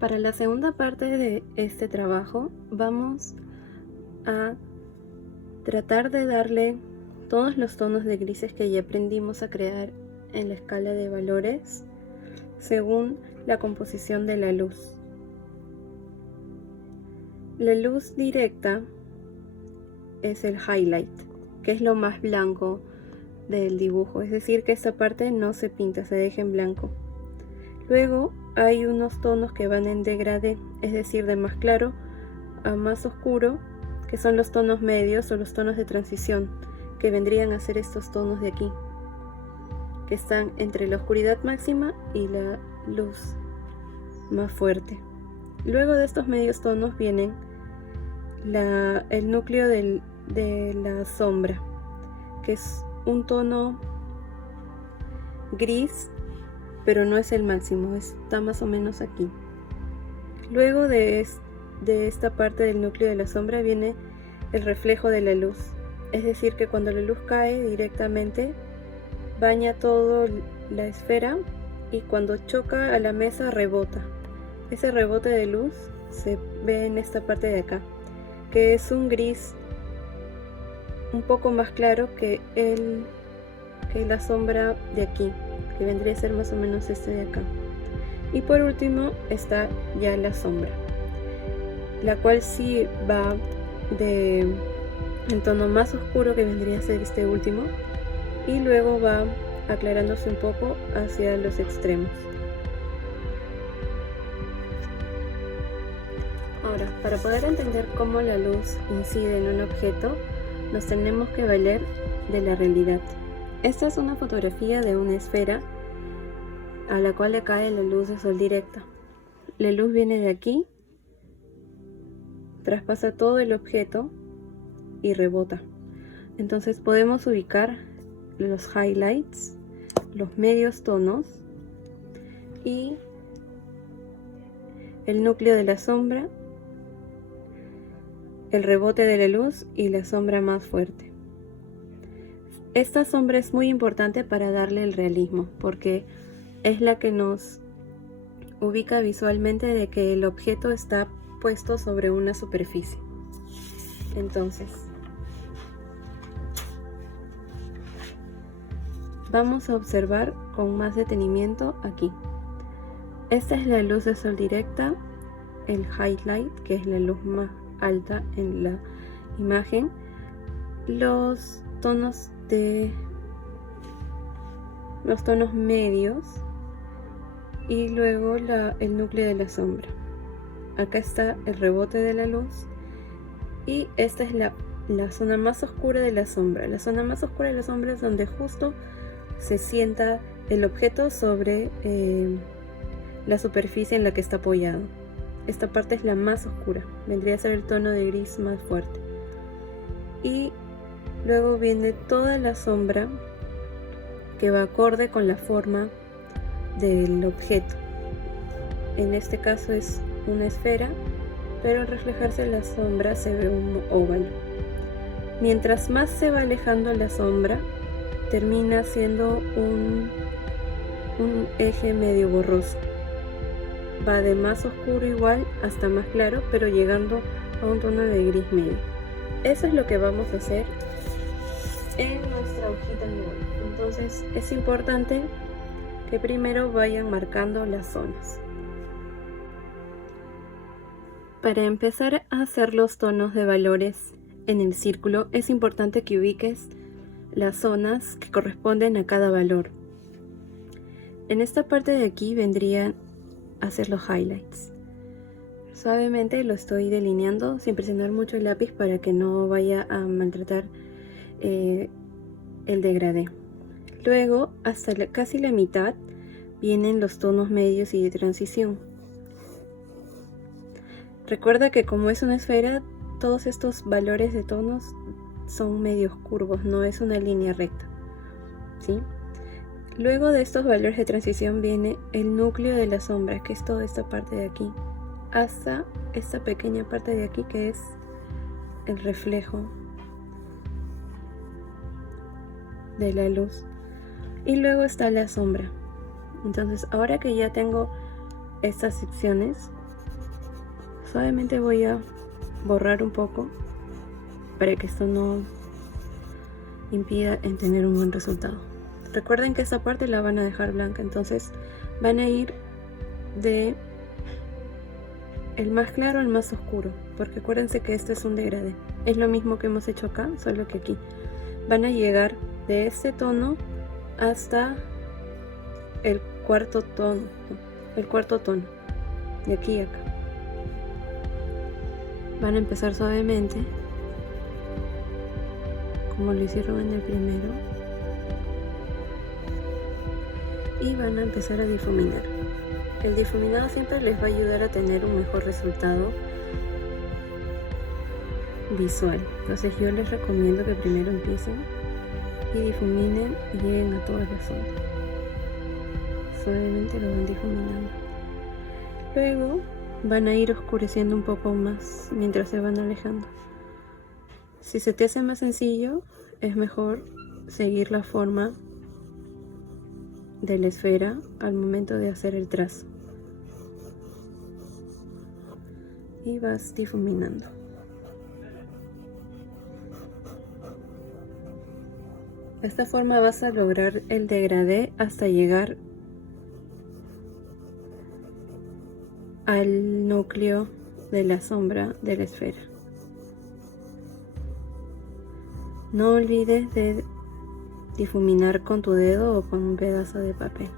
Para la segunda parte de este trabajo vamos a tratar de darle todos los tonos de grises que ya aprendimos a crear en la escala de valores según la composición de la luz. La luz directa es el highlight, que es lo más blanco del dibujo, es decir que esta parte no se pinta, se deja en blanco. Luego hay unos tonos que van en degradé, es decir, de más claro a más oscuro, que son los tonos medios o los tonos de transición, que vendrían a ser estos tonos de aquí, que están entre la oscuridad máxima y la luz más fuerte. Luego de estos medios tonos vienen el núcleo de la sombra, que es un tono gris, pero no es el máximo, está más o menos aquí. Luego de esta parte del núcleo de la sombra viene el reflejo de la luz, es decir que cuando la luz cae directamente baña toda la esfera y cuando choca a la mesa rebota. Ese rebote de luz se ve en esta parte de acá, que es un gris un poco más claro que la sombra de aquí, que vendría a ser más o menos este de acá. Y por último está ya la sombra, la cual sí va en tono más oscuro, que vendría a ser este último, y luego va aclarándose un poco hacia los extremos. Ahora, para poder entender cómo la luz incide en un objeto, nos tenemos que valer de la realidad. Esta es una fotografía de una esfera a la cual le cae la luz de sol directa. La luz viene de aquí, traspasa todo el objeto y rebota. Entonces podemos ubicar los highlights, los medios tonos y el núcleo de la sombra, el rebote de la luz y la sombra más fuerte. Esta sombra es muy importante para darle el realismo, porque es la que nos ubica visualmente de que el objeto está puesto sobre una superficie. Entonces, vamos a observar con más detenimiento aquí. Esta es la luz de sol directa, el highlight, que es la luz más alta en la imagen, los tonos medios y luego el núcleo de la sombra. Acá está el rebote de la luz y esta es la zona más oscura de la sombra. La zona más oscura de la sombra es donde justo se sienta el objeto sobre la superficie en la que está apoyado. Esta parte es la más oscura, vendría a ser el tono de gris más fuerte. Y luego viene toda la sombra que va acorde con la forma del objeto. En este caso es una esfera, pero al reflejarse la sombra se ve un óvalo. Mientras más se va alejando la sombra, termina siendo un eje medio borroso. Va de más oscuro igual hasta más claro, pero llegando a un tono de gris medio. Eso es lo que vamos a hacer en nuestra hojita nueva. Entonces es importante que primero vayan marcando las zonas. Para empezar a hacer los tonos de valores en el círculo, es importante que ubiques las zonas que corresponden a cada valor. En esta parte de aquí vendrían a ser los highlights. Suavemente lo estoy delineando sin presionar mucho el lápiz para que no vaya a maltratar el degradé. Luego, hasta casi la mitad, vienen los tonos medios y de transición. Recuerda que como es una esfera, todos estos valores de tonos son medios curvos, no es una línea recta, ¿sí? Luego de estos valores de transición viene el núcleo de la sombra, que es toda esta parte de aquí, hasta esta pequeña parte de aquí que es el reflejo de la luz. Y luego está la sombra. Entonces, ahora que ya tengo estas secciones, suavemente voy a borrar un poco para que esto no impida en tener un buen resultado. Recuerden que esta parte la van a dejar blanca, entonces van a ir de el más claro al más oscuro, porque acuérdense que este es un degradé. Es lo mismo que hemos hecho acá, solo que aquí van a llegar de este tono hasta el cuarto tono, de aquí a acá. Van a empezar suavemente, como lo hicieron en el primero, y van a empezar a difuminar. El difuminado siempre les va a ayudar a tener un mejor resultado visual. Entonces yo les recomiendo que primero empiecen y difuminen y lleguen a toda la zona. Suavemente lo van difuminando. Luego van a ir oscureciendo un poco más mientras se van alejando. Si se te hace más sencillo, es mejor seguir la forma de la esfera al momento de hacer el trazo. Y vas difuminando. De esta forma vas a lograr el degradé hasta llegar al núcleo de la sombra de la esfera. No olvides de difuminar con tu dedo o con un pedazo de papel.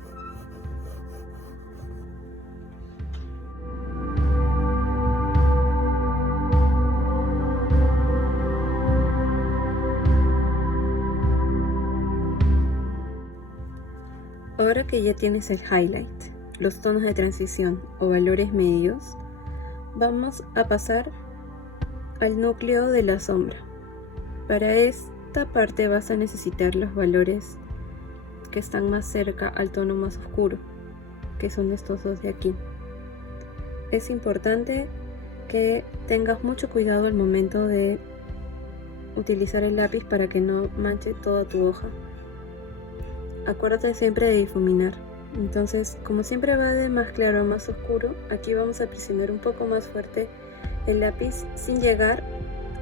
Ahora que ya tienes el highlight, los tonos de transición o valores medios, vamos a pasar al núcleo de la sombra. Para esta parte vas a necesitar los valores que están más cerca al tono más oscuro, que son estos dos de aquí. Es importante que tengas mucho cuidado al momento de utilizar el lápiz para que no manche toda tu hoja. Acuérdate siempre de difuminar. Entonces, como siempre va de más claro a más oscuro, aquí vamos a presionar un poco más fuerte el lápiz sin llegar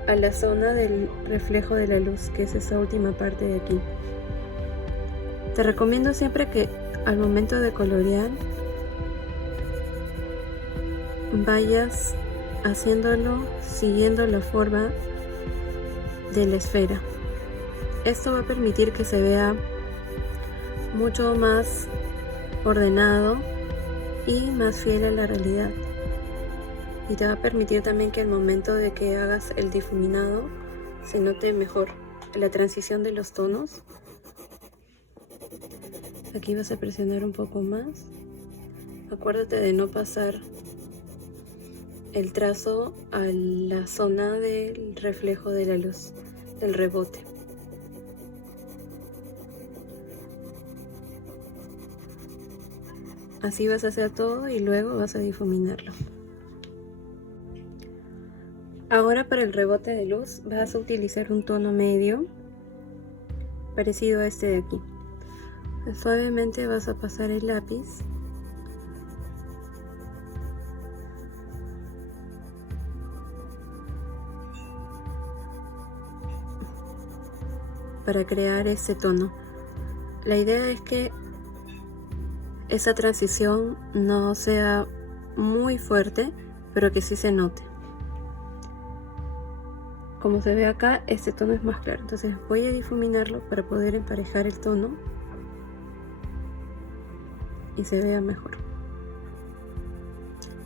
a la zona del reflejo de la luz, que es esa última parte de aquí. Te recomiendo siempre que al momento de colorear vayas haciéndolo siguiendo la forma de la esfera. Esto va a permitir que se vea mucho más ordenado y más fiel a la realidad, y te va a permitir también que al momento de que hagas el difuminado se note mejor la transición de los tonos. Aquí vas a presionar un poco más. Acuérdate de no pasar el trazo a la zona del reflejo de la luz, del rebote. Así vas a hacer todo y luego vas a difuminarlo. Ahora para el rebote de luz vas a utilizar un tono medio parecido a este de aquí. Suavemente vas a pasar el lápiz para crear este tono. La idea es que esa transición no sea muy fuerte, pero que sí se note. Como se ve acá, este tono es más claro, entonces voy a difuminarlo para poder emparejar el tono y se vea mejor.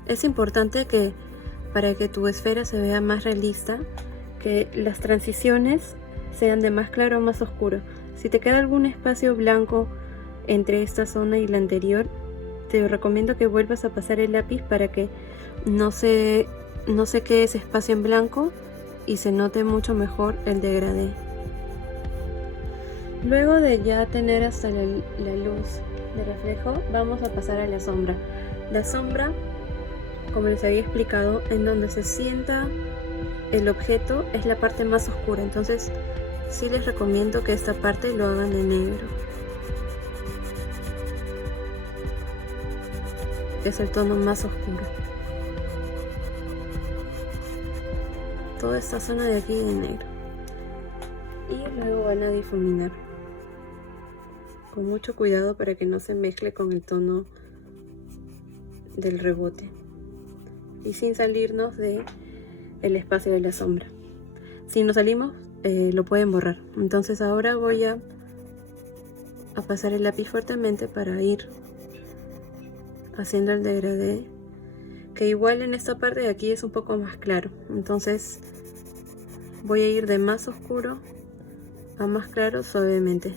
Es importante que para que tu esfera se vea más realista, que las transiciones sean de más claro a más oscuro. Si te queda algún espacio blanco entre esta zona y la anterior, te recomiendo que vuelvas a pasar el lápiz para que no se quede ese espacio en blanco y se note mucho mejor el degradé. Luego de ya tener hasta la luz de reflejo, vamos a pasar a la sombra. La sombra, como les había explicado, en donde se sienta el objeto es la parte más oscura, entonces sí les recomiendo que esta parte lo hagan de negro. Es el tono más oscuro. toda esta zona de aquí de negro. Y luego van a difuminar con mucho cuidado para que no se mezcle con el tono del rebote y sin salirnos de el espacio de la sombra. Si nos salimos, lo pueden borrar. Entonces ahora voy a pasar el lápiz fuertemente para ir haciendo el degradé, que igual en esta parte de aquí es un poco más claro. Entonces voy a ir de más oscuro a más claro suavemente.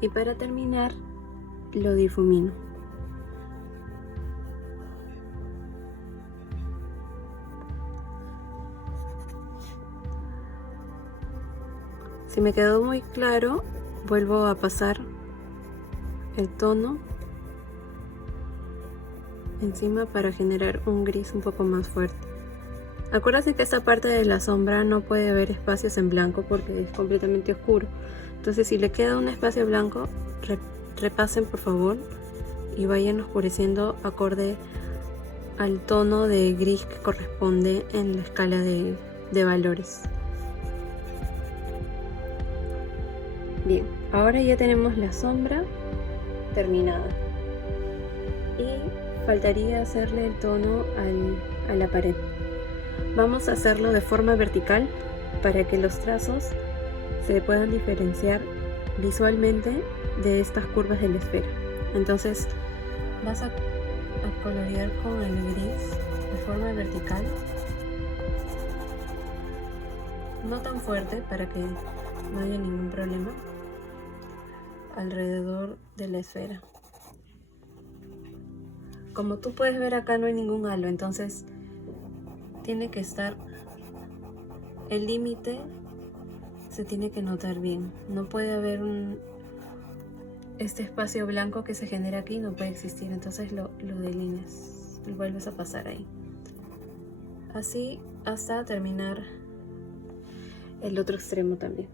Y para terminar, lo difumino. Si me quedó muy claro, vuelvo a pasar el tono encima para generar un gris un poco más fuerte. Acuérdense que esta parte de la sombra no puede haber espacios en blanco porque es completamente oscuro. Entonces si le queda un espacio blanco, repasen por favor y vayan oscureciendo acorde al tono de gris que corresponde en la escala de valores. Bien, ahora ya tenemos la sombra terminada y faltaría hacerle el tono a la pared. Vamos a hacerlo de forma vertical para que los trazos se puedan diferenciar visualmente de estas curvas de la esfera. Entonces vas a colorear con el gris de forma vertical, no tan fuerte para que no haya ningún problema, alrededor de la esfera. Como tú puedes ver acá no hay ningún halo, entonces tiene que estar el límite, se tiene que notar bien. No puede haber este espacio blanco que se genera aquí, no puede existir. Entonces lo delineas y vuelves a pasar ahí, así hasta terminar el otro extremo también.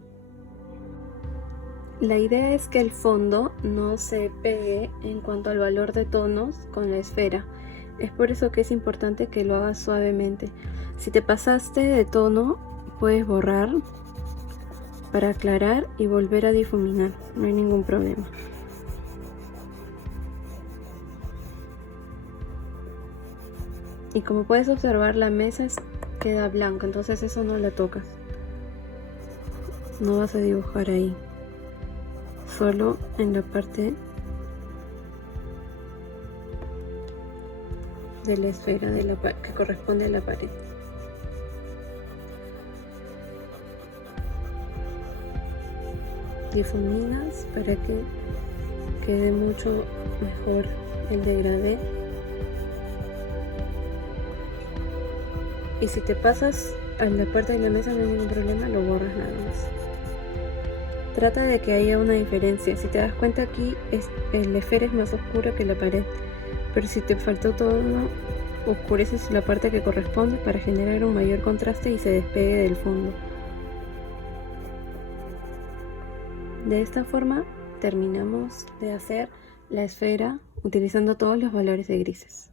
La idea es que el fondo no se pegue en cuanto al valor de tonos con la esfera. Es por eso que es importante que lo hagas suavemente. Si te pasaste de tono, puedes borrar para aclarar y volver a difuminar. No hay ningún problema. Y como puedes observar, la mesa queda blanca, entonces eso no la tocas. No vas a dibujar ahí. Solo en la parte de la esfera que corresponde a la pared. Difuminas para que quede mucho mejor el degradé. Y si te pasas a la parte de la mesa no hay ningún problema, lo borras nada más. Trata de que haya una diferencia. Si te das cuenta, aquí la esfera es más oscura que la pared, pero si te faltó tono, oscureces la parte que corresponde para generar un mayor contraste y se despegue del fondo. De esta forma terminamos de hacer la esfera utilizando todos los valores de grises.